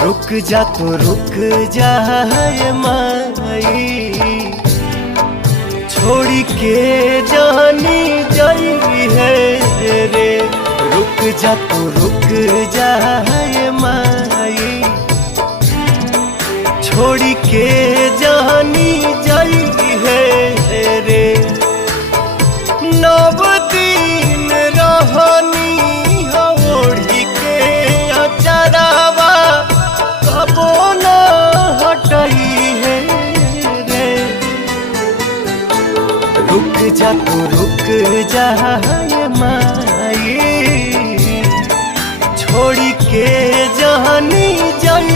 रुक जा तो रुक जा ये माई, छोड़ी के जानी जाई है रे। रुक जा तो रुक जा ये माई, छोड़ी के जानी जाई है रे। नव दिन रहनी ओढ़ी के अचरावा, कबो न हटई है रे। रुक जा तो रुक जा ये माई, छोड़ी के जानी जाई